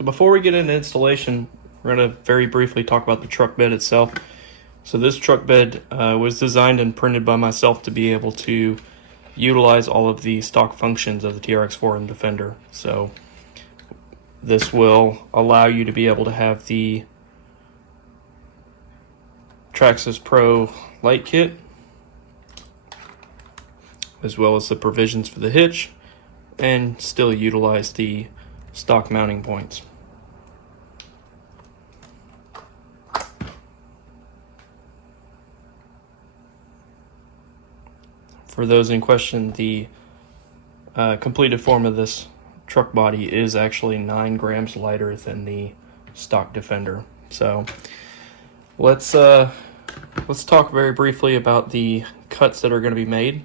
So before we get into installation, we're going to very briefly talk about the truck bed itself. So this truck bed was designed and printed by myself to be able to utilize all of the stock functions of the Trx4m Defender. So this will allow you to be able to have the Traxxas Pro light kit, as well as the provisions for the hitch, and still utilize the stock mounting points. For those in question, the completed form of this truck body is actually 9 grams lighter than the stock Defender. So let's talk very briefly about the cuts that are going to be made.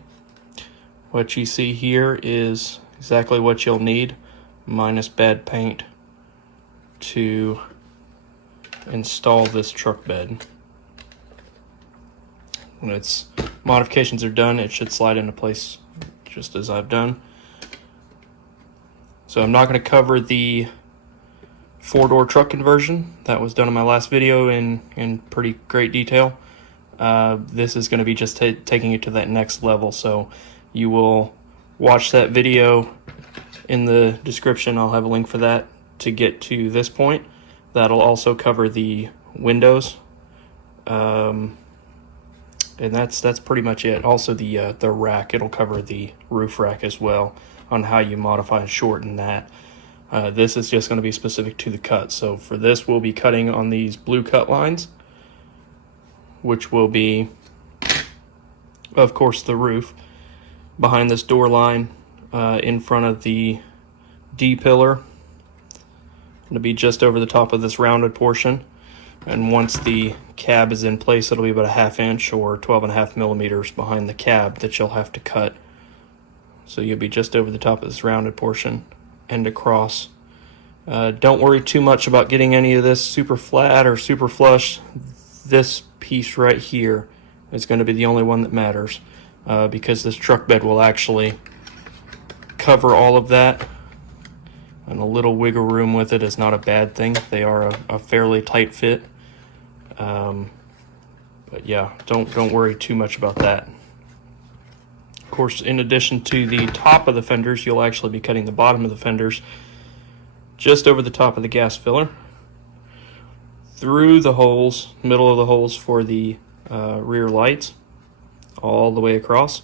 What you see here is exactly what you'll need, minus bad paint, to install this truck bed. When its modifications are done, it should slide into place just as I've done. So I'm not going to cover the 4-door truck conversion. That was done in my last video in pretty great detail. This is going to be just taking it to that next level. So you will watch that video in the description. I'll have a link for that to get to this point. That'll also cover the windows. And that's pretty much it. Also the rack, it'll cover the roof rack as well, on how you modify and shorten that. This is just going to be specific to the cut. So for this, we'll be cutting on these blue cut lines, which will be, of course, the roof. Behind this door line, in front of the D pillar, it'll be just over the top of this rounded portion. And once the cab is in place, it'll be about a 1/2 inch or 12.5 millimeters behind the cab that you'll have to cut. So you'll be just over the top of this rounded portion and across. Don't worry too much about getting any of this super flat or super flush. This piece right here is going to be the only one that matters, because this truck bed will actually cover all of that. And a little wiggle room with it is not a bad thing. They are a fairly tight fit. But yeah, don't worry too much about that. Of course, in addition to the top of the fenders, you'll actually be cutting the bottom of the fenders just over the top of the gas filler, through the holes, middle of the holes for the rear lights, all the way across.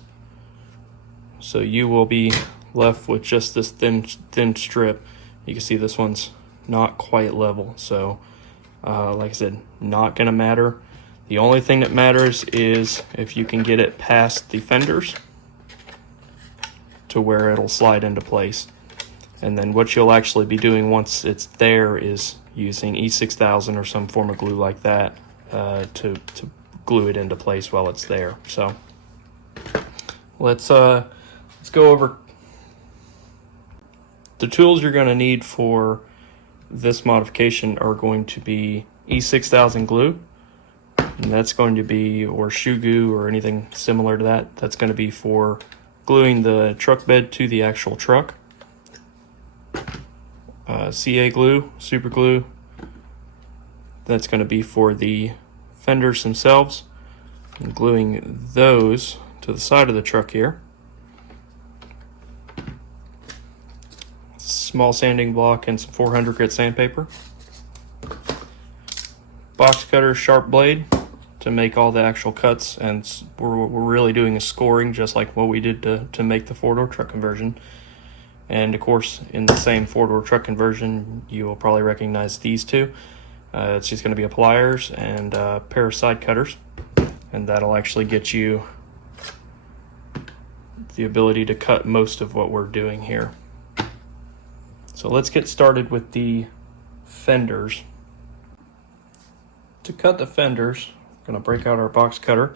So you will be left with just this thin strip. You can see this one's not quite level, so like I said, not gonna matter. The only thing that matters is if you can get it past the fenders to where it'll slide into place. And then what you'll actually be doing once it's there is using E6000 or some form of glue like that to glue it into place while it's there. So let's go over the tools you're going to need for this modification. Are going to be E6000 glue, and that's going to be, or shoe glue or anything similar to that. That's going to be for gluing the truck bed to the actual truck. CA glue, super glue, that's going to be for the fenders themselves, and gluing those to the side of the truck here. Small sanding block and some 400 grit sandpaper. Box cutter, sharp blade to make all the actual cuts, and we're really doing a scoring just like what we did to make the 4-door truck conversion. And of course, in the same 4-door truck conversion, you will probably recognize these two. It's just going to be a pliers and a pair of side cutters, and that'll actually get you the ability to cut most of what we're doing here. So let's get started with the fenders. To cut the fenders, we're going to break out our box cutter.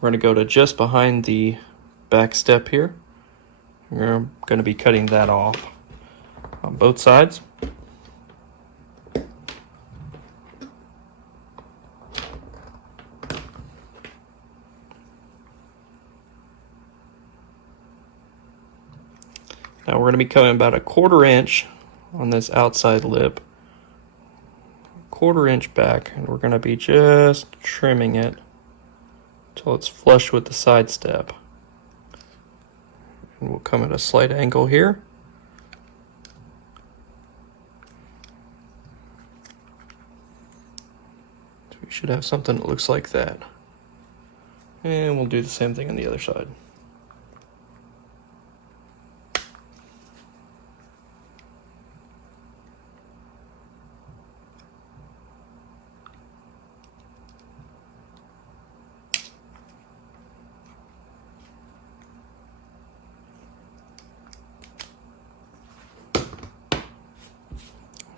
We're going to go to just behind the back step here. We're going to be cutting that off on both sides. Now we're going to be cutting about a 1/4 inch on this outside lip 1/4 inch back, and we're going to be just trimming it until it's flush with the side step. And we'll come at a slight angle here. So we should have something that looks like that. And we'll do the same thing on the other side.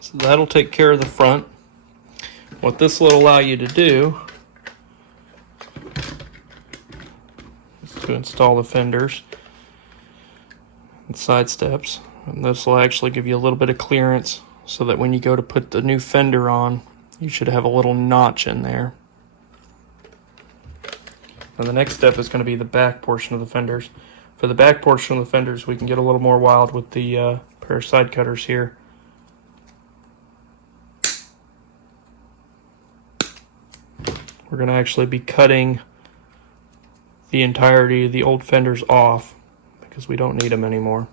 So that'll take care of the front. What this will allow you to do is to install the fenders and side steps. And this will actually give you a little bit of clearance so that when you go to put the new fender on, you should have a little notch in there. And the next step is going to be the back portion of the fenders. For the back portion of the fenders, we can get a little more wild with the pair of side cutters here. We're going to actually be cutting the entirety of the old fenders off because we don't need them anymore.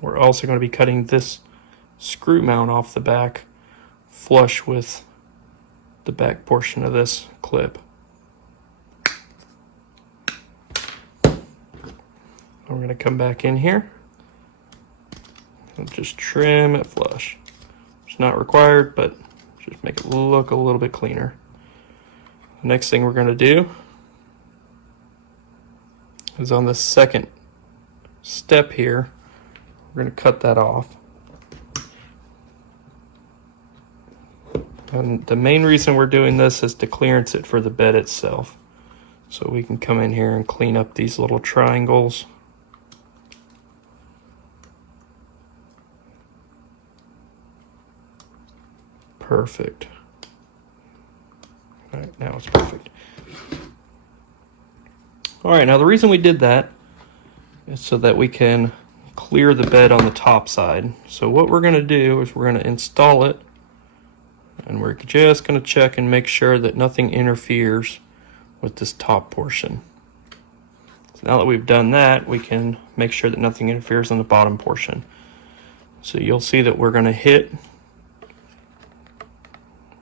We're also going to be cutting this screw mount off the back flush with the back portion of this clip. We're going to come back in here and just trim it flush. It's not required, but just make it look a little bit cleaner. The next thing we're going to do is on the second step here, we're going to cut that off. And the main reason we're doing this is to clearance it for the bed itself. So we can come in here and clean up these little triangles. Perfect. All right, now it's perfect. All right, now the reason we did that is so that we can clear the bed on the top side. So what we're going to do is we're going to install it, and we're just going to check and make sure that nothing interferes with this top portion. So now that we've done that, we can make sure that nothing interferes on the bottom portion. So you'll see that we're going to hit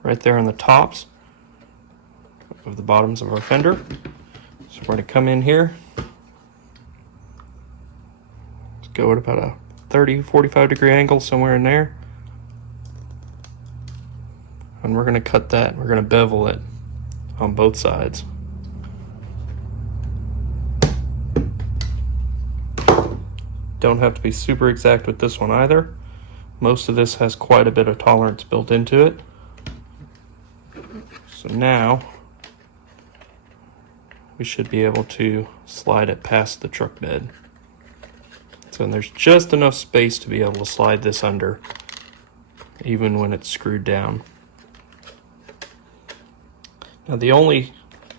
right there on the tops of the bottoms of our fender. So we're going to come in here, let's go at about a 30-45 degree angle, somewhere in there, and we're going to cut that. We're going to bevel it on both sides. Don't have to be super exact with this one either. Most of this has quite a bit of tolerance built into it. So now we should be able to slide it past the truck bed. So there's just enough space to be able to slide this under, even when it's screwed down. Now the only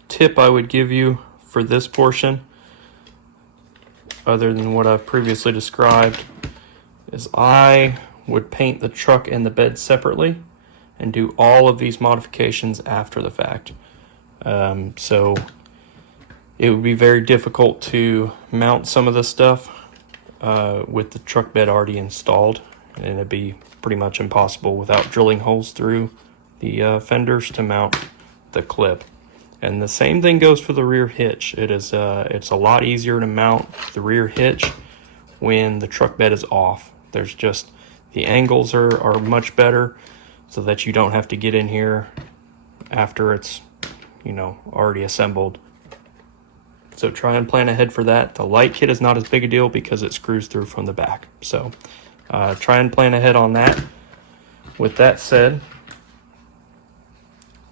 tip I would give you for this portion, other than what I've previously described, is I would paint the truck and the bed separately and do all of these modifications after the fact. So it would be very difficult to mount some of this stuff with the truck bed already installed, and it'd be pretty much impossible without drilling holes through the fenders to mount the clip. And the same thing goes for the rear hitch. It's a lot easier to mount the rear hitch when the truck bed is off. There's just, the angles are much better, so that you don't have to get in here after it's, already assembled. So try and plan ahead for that. The light kit is not as big a deal because it screws through from the back. So try and plan ahead on that. With that said,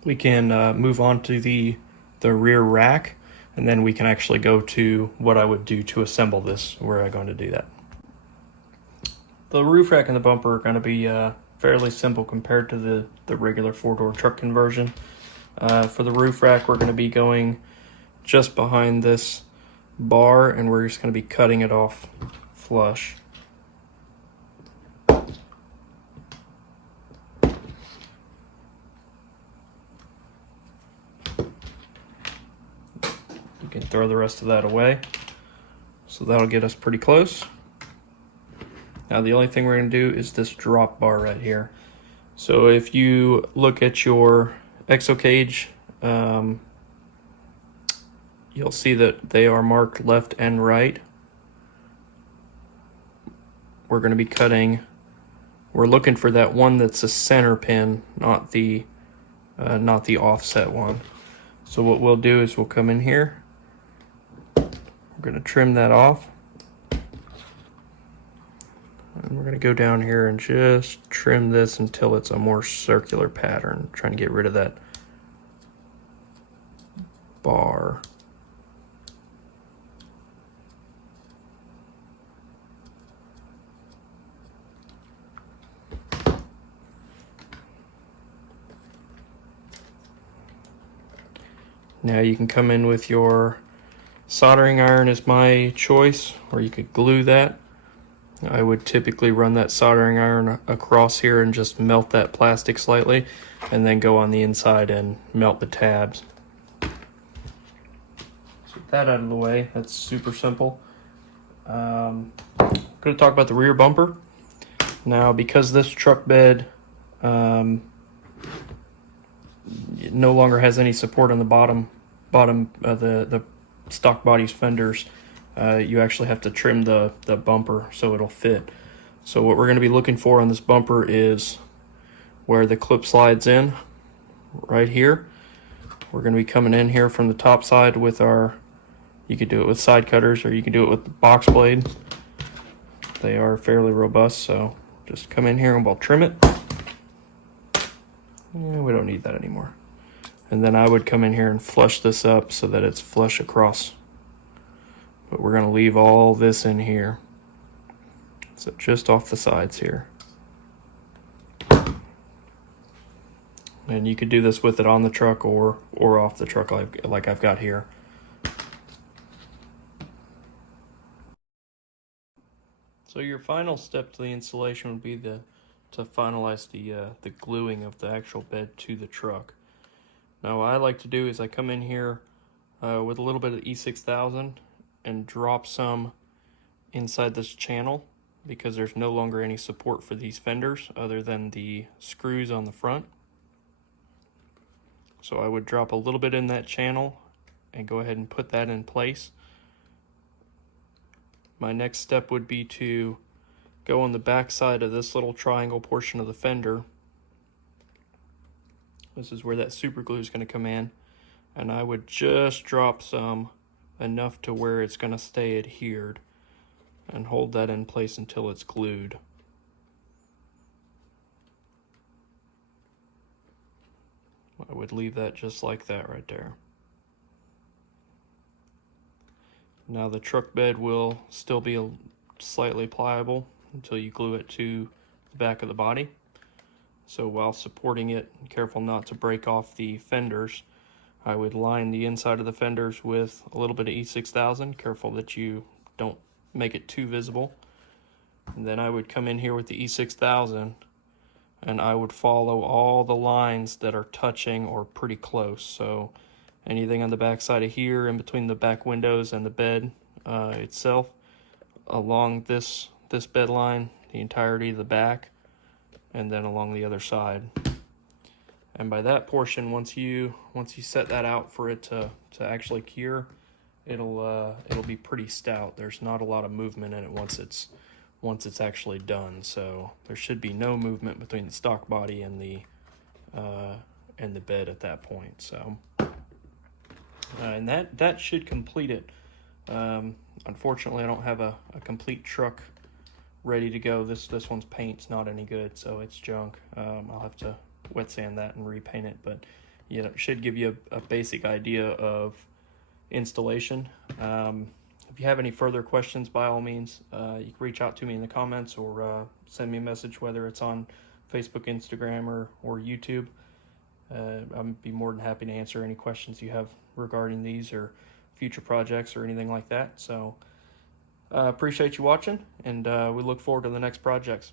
we can move on to the rear rack, and then we can actually go to what I would do to assemble this, where I'm going to do that. The roof rack and the bumper are going to be fairly simple compared to the regular 4-door truck conversion. For the roof rack, we're going to be going just behind this bar, and we're just going to be cutting it off flush. throw the rest of that away. So that'll get us pretty close. Now the only thing we're going to do is this drop bar right here. So if you look at your exo cage, you'll see that they are marked left and right. We're going to be cutting, we're looking for that one that's a center pin, not the offset one. So what we'll do is we'll come in here, we're going to trim that off, and we're going to go down here and just trim this until it's a more circular pattern, trying to get rid of that bar. Now you can come in with your soldering iron is my choice, or you could glue that. I would typically run that soldering iron across here and just melt that plastic slightly, and then go on the inside and melt the tabs. So with that out of the way, that's super simple. I'm going to talk about the rear bumper. Now, because this truck bed it no longer has any support on the bottom of the stock body's fenders, you actually have to trim the bumper so it'll fit. So what we're going to be looking for on this bumper is where the clip slides in, right here. We're going to be coming in here from the top side with our, you could do it with side cutters or you can do it with the box blade. They are fairly robust, so just come in here and we'll trim it. We don't need that anymore. And then I would come in here and flush this up so that it's flush across. But we're going to leave all this in here. So just off the sides here. And you could do this with it on the truck or off the truck like I've got here. So your final step to the installation would be to finalize the gluing of the actual bed to the truck. Now what I like to do is I come in here with a little bit of E6000 and drop some inside this channel, because there's no longer any support for these fenders other than the screws on the front. So I would drop a little bit in that channel and go ahead and put that in place. My next step would be to go on the back side of this little triangle portion of the fender. This is where that super glue is going to come in, and I would just drop some, enough to where it's going to stay adhered, and hold that in place until it's glued. I would leave that just like that right there. Now the truck bed will still be slightly pliable until you glue it to the back of the body. So while supporting it, careful not to break off the fenders. I would line the inside of the fenders with a little bit of E6000, careful that you don't make it too visible. And then I would come in here with the E6000 and I would follow all the lines that are touching or pretty close. So anything on the back side of here, in between the back windows and the bed itself, along this bed line, the entirety of the back, and then along the other side. And by that portion, once you set that out for it to actually cure, it'll be pretty stout. There's not a lot of movement in it once it's actually done. So there should be no movement between the stock body and the bed at that point. So and that should complete it. Unfortunately, I don't have a complete truck ready to go. This one's paint's not any good, so it's junk. I'll have to wet sand that and repaint it, but you know, it should give you a basic idea of installation. If you have any further questions, by all means, you can reach out to me in the comments or send me a message, whether it's on Facebook, Instagram, or YouTube. I'd be more than happy to answer any questions you have regarding these or future projects or anything like that. So appreciate you watching, and we look forward to the next projects.